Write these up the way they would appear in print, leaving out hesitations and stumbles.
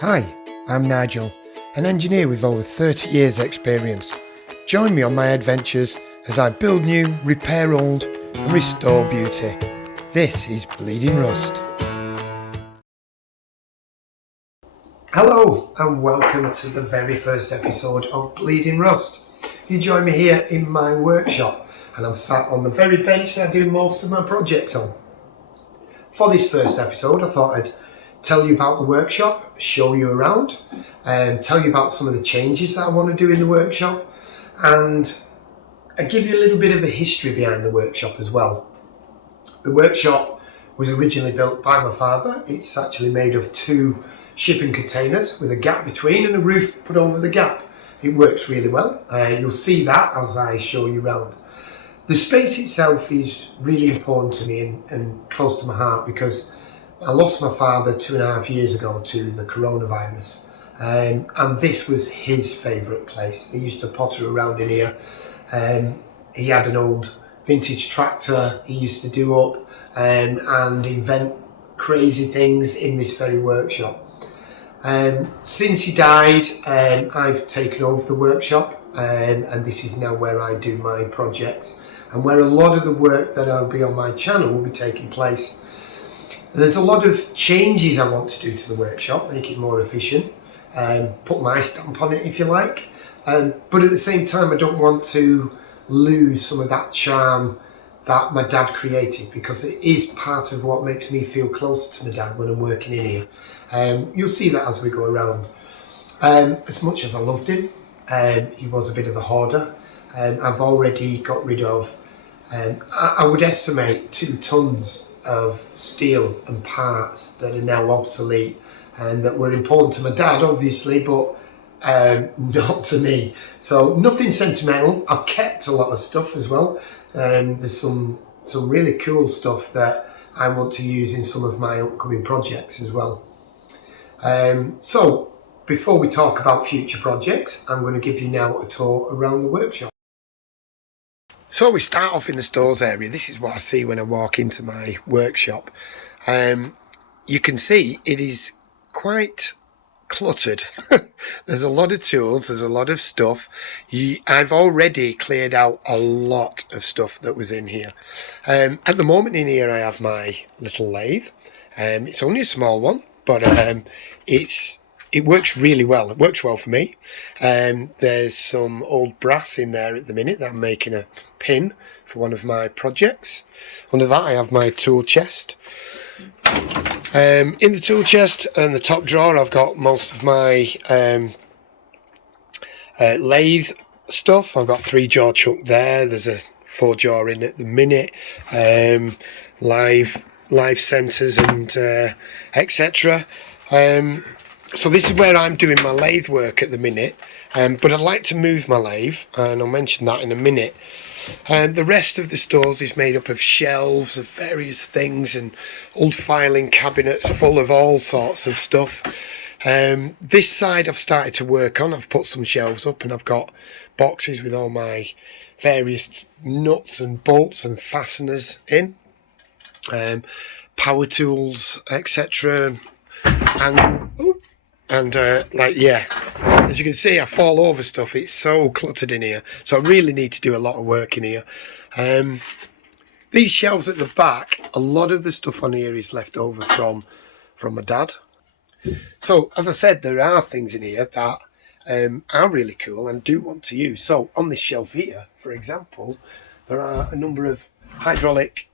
Hi, I'm Nigel, an engineer with over 30 years experience. Join me on my adventures as I build new, repair old and restore beauty. This is Bleeding Rust. Hello and welcome to the very first episode of Bleeding Rust. You join me here in my workshop and I'm sat on the very bench that I do most of my projects on. For this first episode I thought I'd tell you about the workshop, show you around, and tell you about some of the changes that I want to do in the workshop, and I give you a little bit of the history behind the workshop as well. The workshop was originally built by my father. It's actually made of 2 shipping containers with a gap between and a roof put over the gap. It works really well. You'll see that as I show you around. The space itself is really important to me and close to my heart because I lost my father 2.5 years ago to the coronavirus, and this was his favourite place. He used to potter around in here. He had an old vintage tractor he used to do up and invent crazy things in this very workshop. Since he died, I've taken over the workshop, and this is now where I do my projects and where a lot of the work that will be on my channel will be taking place. There's a lot of changes I want to do to the workshop, make it more efficient, put my stamp on it if you like, but at the same time I don't want to lose some of that charm that my dad created, because it is part of what makes me feel closer to my dad when I'm working in here. You'll see that as we go around. As much as I loved him, he was a bit of a hoarder. I've already got rid of, I would estimate 2 tons of steel and parts that are now obsolete and that were important to my dad obviously, but not to me. So nothing sentimental. I've kept a lot of stuff as well. There's some really cool stuff that I want to use in some of my upcoming projects as well. So before we talk about future projects, I'm going to give you now a tour around the workshop. So we start off in the stores area. This is what I see when I walk into my workshop. You can see it is quite cluttered. There's a lot of tools, there's a lot of stuff. I've already cleared out a lot of stuff that was in here. At the moment in here I have my little lathe. It's only a small one, but it works really well. It works well for me. There's some old brass in there at the minute that I'm making a pin for one of my projects. Under that I have my tool chest. In the tool chest and the top drawer I've got most of my lathe stuff. I've got 3-jaw chuck there. There's a 4-jaw in at the minute. Live centers and etc. So this is where I'm doing my lathe work at the minute, but I'd like to move my lathe, and I'll mention that in a minute. The rest of the stores is made up of shelves of various things and old filing cabinets full of all sorts of stuff. This side I've started to work on. I've put some shelves up and I've got boxes with all my various nuts and bolts and fasteners in, power tools, etc. And as you can see, I fall over stuff. It's so cluttered in here, so I really need to do a lot of work in here. These shelves at the back, a lot of the stuff on here is left over from my dad. So as I said, there are things in here that are really cool and do want to use. So on this shelf here, for example, there are a number of hydraulic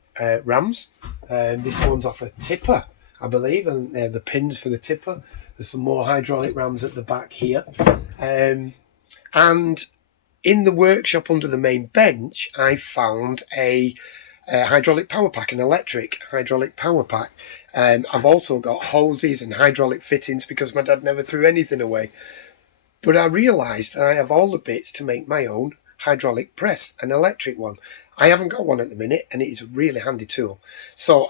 rams. This one's off a tipper, I believe, and they're the pins for the tipper. There's some more hydraulic rams at the back here. And in the workshop under the main bench, I found a hydraulic power pack, an electric hydraulic power pack. I've also got hoses and hydraulic fittings because my dad never threw anything away. But I realised I have all the bits to make my own hydraulic press, an electric one. I haven't got one at the minute, and it is a really handy tool. So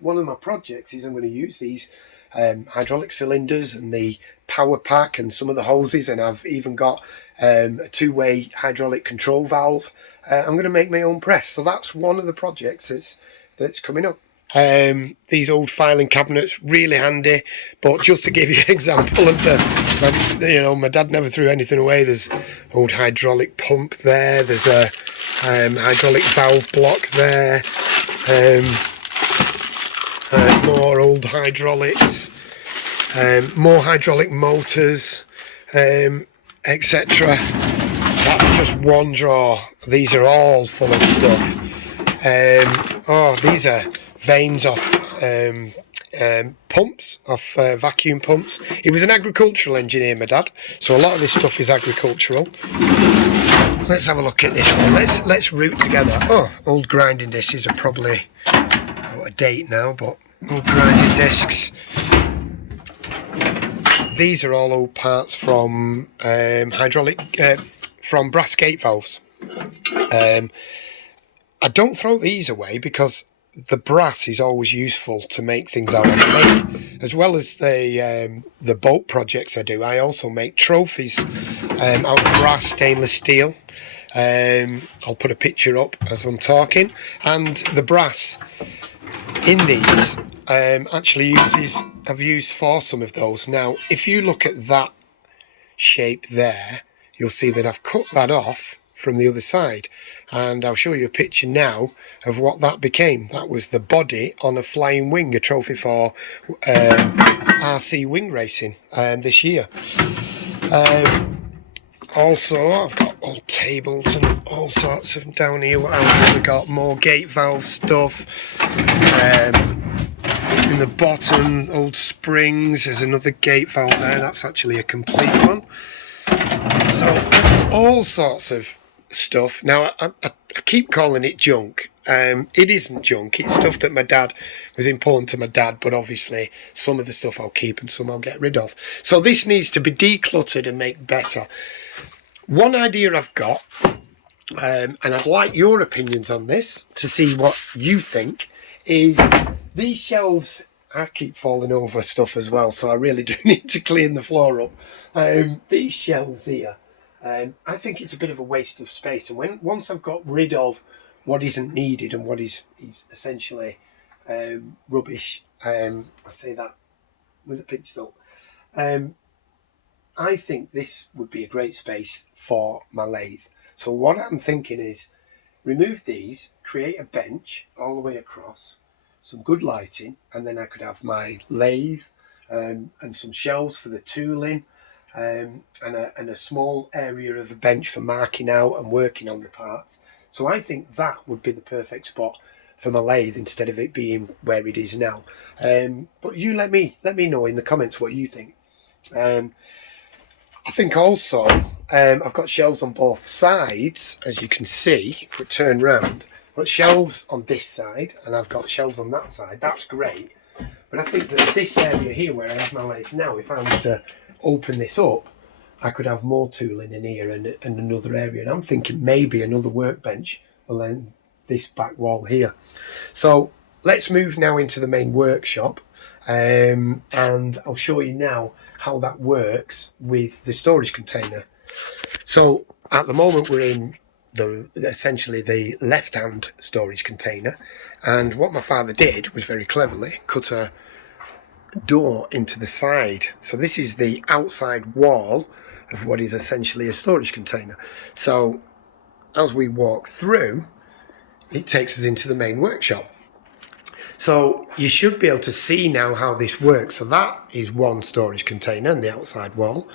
one of my projects is I'm going to use these hydraulic cylinders and the power pack and some of the hoses, and I've even got a 2-way hydraulic control valve. I'm going to make my own press. So that's one of the projects that's coming up. These old filing cabinets, really handy. But just to give you an example of my dad never threw anything away. There's old hydraulic pump there. There's a hydraulic valve block there. More old hydraulics. More hydraulic motors, etc. That's just one drawer. These are all full of stuff. These are vanes off pumps, off vacuum pumps. He was an agricultural engineer, my dad, so a lot of this stuff is agricultural. Let's have a look at this one. Let's root together. Old grinding discs are probably out of date now, but old grinding discs. These are all old parts from from brass gate valves. I don't throw these away because the brass is always useful to make things out of make. As well as the boat projects I do, I also make trophies out of brass, stainless steel. I'll put a picture up as I'm talking. And the brass in these I've used for some of those. Now, if you look at that shape there, you'll see that I've cut that off from the other side, and I'll show you a picture now of what that became. That was the body on a flying wing, a trophy for RC wing racing this year. Also, I've got old tables and all sorts of down here. What else have we got? More gate valve stuff. In the bottom, old springs. There's another gate valve there. That's actually a complete one. So there's all sorts of stuff. Now, I keep calling it junk. It isn't junk. It's stuff that was important to my dad, but obviously some of the stuff I'll keep and some I'll get rid of. So this needs to be decluttered and make better. One idea I've got, and I'd like your opinions on this to see what you think, is these shelves. I keep falling over stuff as well, so I really do need to clean the floor up. These shelves here, I think it's a bit of a waste of space, and once I've got rid of what isn't needed and what is essentially rubbish, I say that with a pinch of salt, I think this would be a great space for my lathe. So what I'm thinking is remove these, create a bench all the way across, some good lighting, and then I could have my lathe and some shelves for the tooling, and a small area of a bench for marking out and working on the parts. So I think that would be the perfect spot for my lathe instead of it being where it is now. But you let me know in the comments what you think. I think also I've got shelves on both sides, as you can see. If we turn round, I've got shelves on this side and I've got shelves on that side. That's great. But I think that this area here where I have my lathe now, if I was to open this up, I could have more tooling in here and another area. And I'm thinking maybe another workbench along this back wall here. So let's move now into the main workshop, and I'll show you now how that works with the storage container. So at the moment we're in essentially the left-hand storage container, and what my father did was very cleverly cut a door into the side. So this is the outside wall of what is essentially a storage container. So as we walk through, it takes us into the main workshop. So you should be able to see now how this works. So that is one storage container and the outside wall.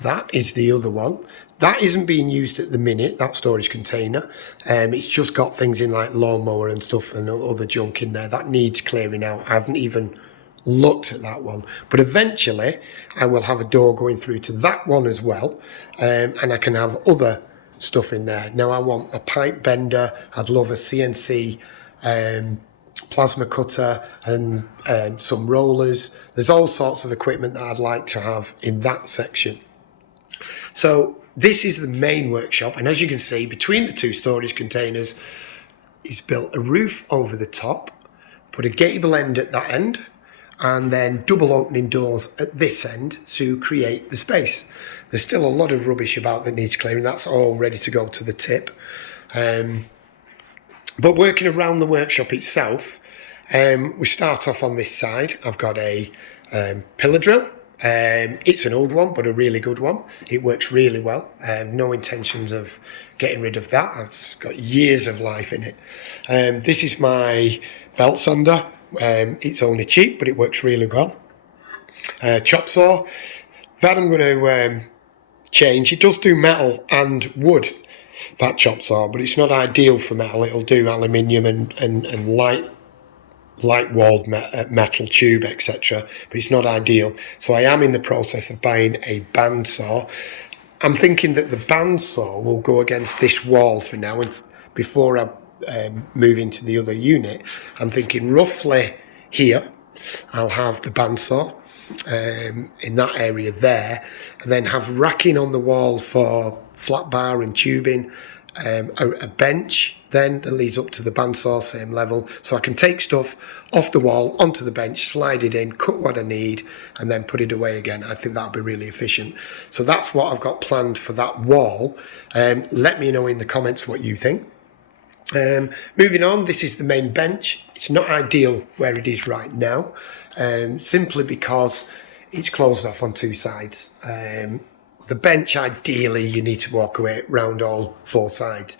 That is the other one. That isn't being used at the minute, that storage container. It's just got things in like lawnmower and stuff and other junk in there. That needs clearing out. I haven't even looked at that one. But eventually I will have a door going through to that one as well. And I can have other stuff in there. Now I want a pipe bender. I'd love a CNC plasma cutter and some rollers. There's all sorts of equipment that I'd like to have in that section. So this is the main workshop, and as you can see, between the two storage containers is built a roof over the top, put a gable end at that end, and then double opening doors at this end to create the space. There's still a lot of rubbish about that needs clearing. That's all ready to go to the tip. But working around the workshop itself, We start off on this side. I've got a pillar drill. It's an old one, but a really good one. It works really well. No intentions of getting rid of that. It's got years of life in it. This is my belt sander. It's only cheap, but it works really well. Chop saw. That I'm going to change. It does do metal and wood, that chop saw, but it's not ideal for metal. It'll do aluminium and light walled metal tube, etc., but it's not ideal. So I am in the process of buying a band saw. I'm thinking that the band saw will go against this wall for now, and before I move into the other unit, I'm thinking roughly here I'll have the band saw in that area there, and then have racking on the wall for flat bar and tubing, a bench then that leads up to the bandsaw, same level, so I can take stuff off the wall onto the bench, slide it in, cut what I need, and then put it away again. I think that'll be really efficient. So that's what I've got planned for that wall. Let me know in the comments what you think. Moving on, this is the main bench. It's not ideal where it is right now, simply because it's closed off on two sides. The bench, ideally, you need to walk away round all four sides.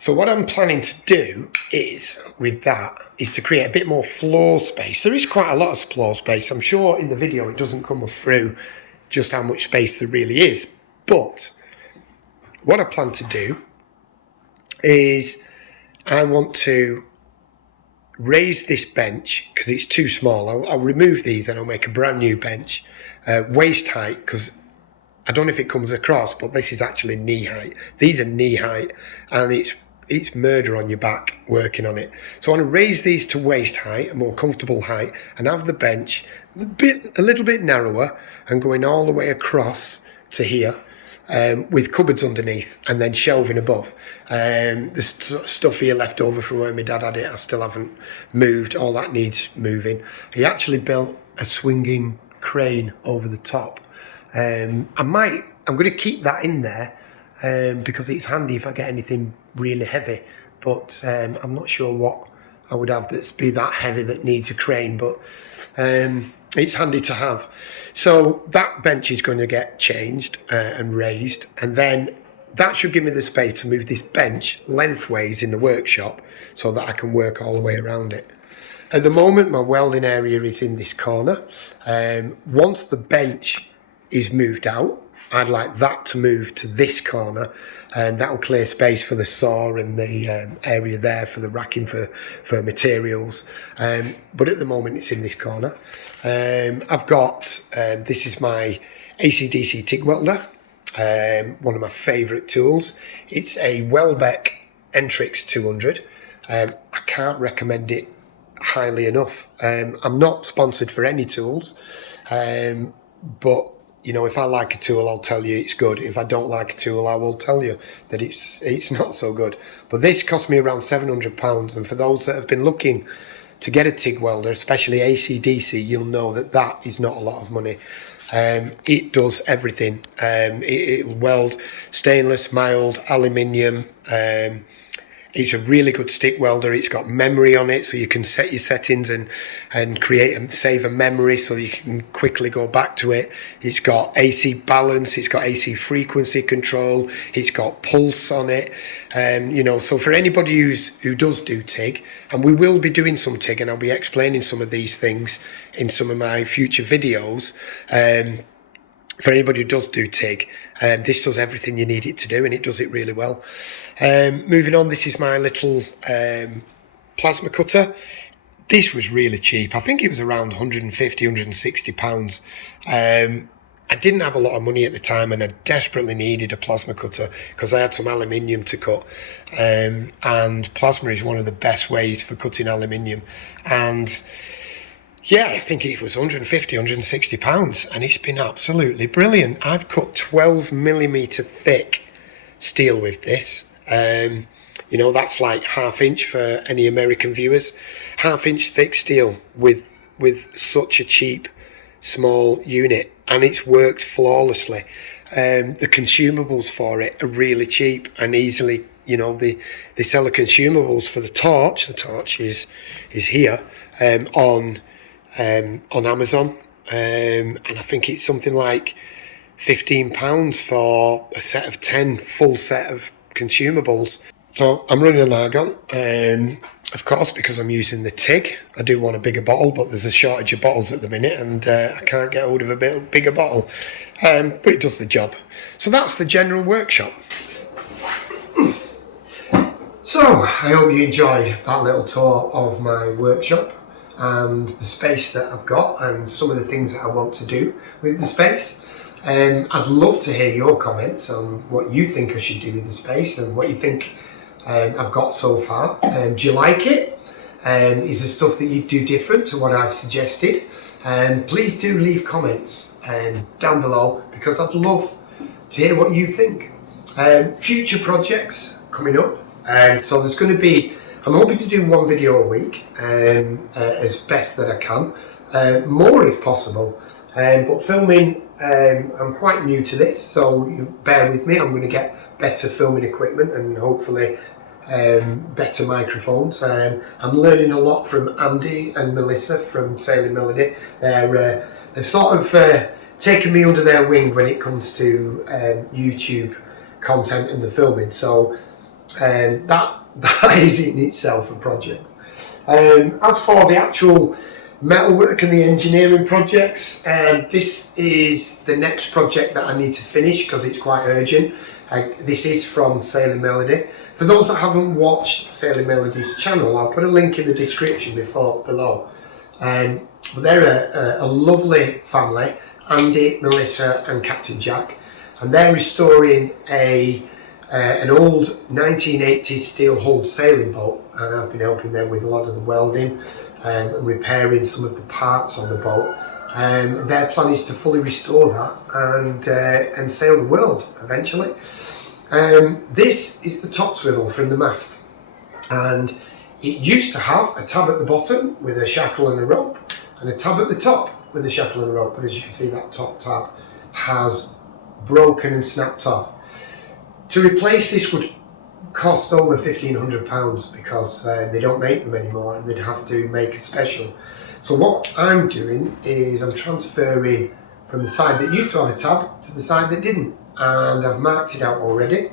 So what I'm planning to do is, with that, is to create a bit more floor space. There is quite a lot of floor space. I'm sure in the video it doesn't come through just how much space there really is. But what I plan to do is I want to raise this bench because it's too small. I'll remove these and I'll make a brand new bench, waist height, because I don't know if it comes across, but this is actually knee height. These are knee height, and it's murder on your back working on it. So I want to raise these to waist height, a more comfortable height, and have the bench a little bit narrower and going all the way across to here, with cupboards underneath and then shelving above. There's stuff here left over from where my dad had it. I still haven't moved. All that needs moving. He actually built a swinging crane over the top. I'm going to keep that in there because it's handy if I get anything really heavy, but I'm not sure what I would have that's be that heavy that needs a crane, but it's handy to have. So that bench is going to get changed and raised, and then that should give me the space to move this bench lengthways in the workshop so that I can work all the way around it. At the moment, my welding area is in this corner. Once the bench is moved out, I'd like that to move to this corner, and that will clear space for the saw and the area there for the racking for materials. But at the moment it's in this corner. I've got, this is my AC/DC TIG welder, one of my favourite tools. It's a Welbeck Entrix 200. I can't recommend it highly enough. I'm not sponsored for any tools, but you know, if I like a tool, I'll tell you it's good. If I don't like a tool, I will tell you that it's not so good. But this cost me around £700, and for those that have been looking to get a TIG welder, especially AC/DC, you'll know that that is not a lot of money. It does everything. It'll weld stainless, mild, aluminium. It's a really good stick welder. It's got memory on it, so you can set your settings and create and save a memory so you can quickly go back to it. It's got AC balance. It's got AC frequency control. It's got pulse on it. You know, so for anybody who does do TIG, and we will be doing some TIG, and I'll be explaining some of these things in some of my future videos. For anybody who does do TIG, this does everything you need it to do, and it does it really well. Moving on, this is my little plasma cutter. This was really cheap. I think it was around £150, £160. I didn't have a lot of money at the time, and I desperately needed a plasma cutter because I had some aluminium to cut. And plasma is one of the best ways for cutting aluminium. And yeah, I think it was £150, £160, and it's been absolutely brilliant. I've cut 12mm thick steel with this. You know, that's like 1/2 inch for any American viewers. 1/2 inch thick steel with such a cheap, small unit, and it's worked flawlessly. The consumables for it are really cheap and easily, you know, they sell the consumables for the torch. The torch is here on Amazon, and I think it's something like £15 for a set of 10 full set of consumables. So I'm running an argon, of course, because I'm using the TIG. I do want a bigger bottle, but there's a shortage of bottles at the minute, and I can't get hold of a bigger bottle, but it does the job. So that's the general workshop. So I hope you enjoyed that little tour of my workshop and the space that I've got and some of the things that I want to do with the space. I'd love to hear your comments on what you think I should do with the space and what you think I've got so far. Do you like it? Is there stuff that you do different to what I've suggested? Please do leave comments down below, because I'd love to hear what you think. Future projects coming up. So there's going to be, I'm hoping to do one video a week as best that I can. More if possible. But filming, I'm quite new to this, so you bear with me. I'm going to get better filming equipment and hopefully better microphones. I'm learning a lot from Andy and Melissa from Sailing Melody. They've sort of taken me under their wing when it comes to YouTube content and the filming. So that is in itself a project. As for the actual metalwork and the engineering projects, this is the next project that I need to finish because it's quite urgent. This is from Sailing Melody. For those that haven't watched Sailing Melody's channel, I'll put a link in the description below. But they're a lovely family, Andy, Melissa and Captain Jack, and they're restoring an old 1980s steel-hulled sailing boat, and I've been helping them with a lot of the welding and repairing some of the parts on the boat. Their plan is to fully restore that and sail the world eventually. This is the top swivel from the mast, and it used to have a tab at the bottom with a shackle and a rope, and a tab at the top with a shackle and a rope, but as you can see, that top tab has broken and snapped off. To replace this would cost over £1,500 because they don't make them anymore, and they'd have to make a special. So what I'm doing is I'm transferring from the side that used to have a tab to the side that didn't, and I've marked it out already,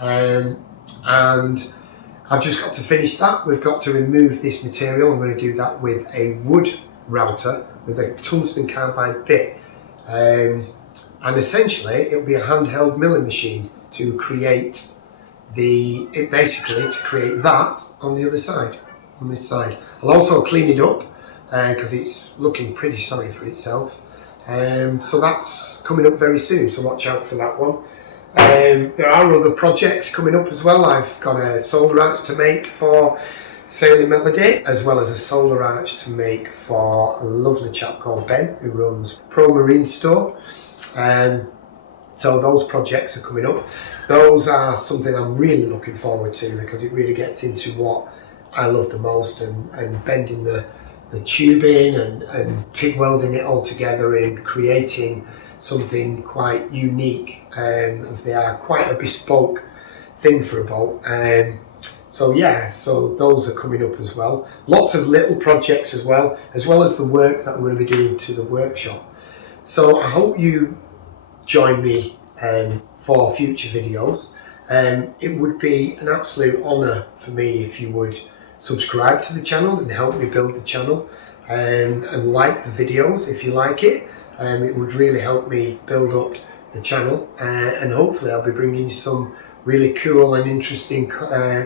and I've just got to finish that. We've got to remove this material. I'm going to do that with a wood router with a tungsten carbide bit, and essentially it'll be a handheld milling machine to create to create that on the other side, on this side. I'll also clean it up because it's looking pretty sorry for itself. So that's coming up very soon, so watch out for that one. There are other projects coming up as well. I've got a solar arch to make for Sailing Melody, as well as a solar arch to make for a lovely chap called Ben who runs Pro Marine Store. So those projects are coming up. Those are something I'm really looking forward to because it really gets into what I love the most, and bending the tubing and TIG welding it all together and creating something quite unique, as they are quite a bespoke thing for a boat. So yeah, so those are coming up as well. Lots of little projects as well as the work that I'm going to be doing to the workshop. So I hope you join me for future videos. It would be an absolute honour for me if you would subscribe to the channel and help me build the channel, and like the videos if you like it. It would really help me build up the channel, and hopefully I'll be bringing you some really cool and interesting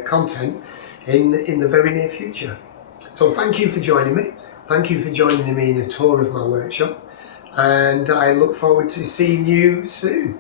content in the very near future. So thank you for joining me. Thank you for joining me in a tour of my workshop, and I look forward to seeing you soon.